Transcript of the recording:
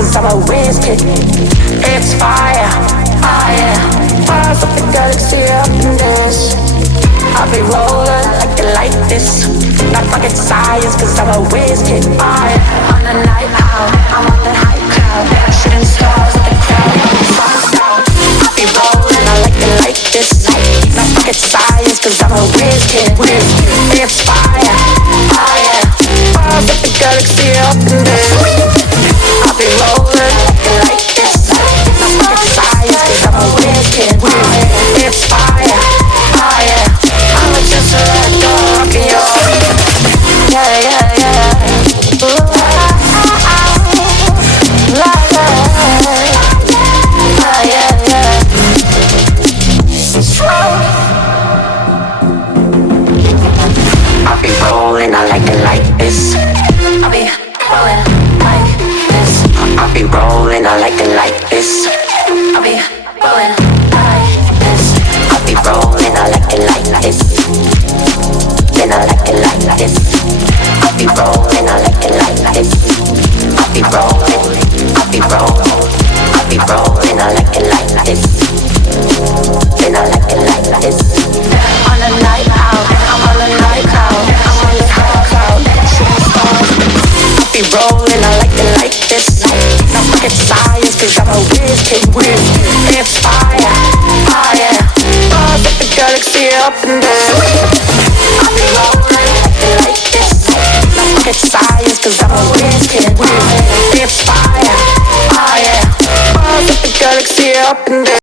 cause I'm a whiz kid. It's fire, oh yeah. Bars of the galaxy up in this. I'll be rolling like you like this. Not rocket science cause I'm a whiz kid, oh yeah. On the night out, I'm on that high cloud. Shooting stars at the crowd, sun's down. I'll be rolling, I like this. Not rocket science cause I'm a whiz kid. It's fire, oh yeah. Bars of the galaxy up in this. I'll be rolling like this. Not rocket science cause I'm a whiz kid. It's fire, oh yeah. I'm just a red dog in your yeah, yeah, yeah. Ooh, la, la, ah, yeah, yeah. I'll be rolling, I like it like this. I'll be rolling like this. I'll be rolling, I like it like this. I'll be rolling like this. I'll be rolling, I like it like this. Then I like it like this. I'll be rolling, I like it like this. I'll be rolling, I'll be rolling, I'll be rolling, I like it like this. Then I like it like this. On a night out, I'm on a night cloud. I'm on the high cloud, shooting stars. I'll be rolling, I like it like this. Not rocket science, cause I'm a whiz kid. It's fire, oh yeah. Bars of the galaxy up in there. I'll be rolling like this. Not rocket science, cause I'm a whiz kid. It's fire, oh yeah. Bars of the galaxy up in there.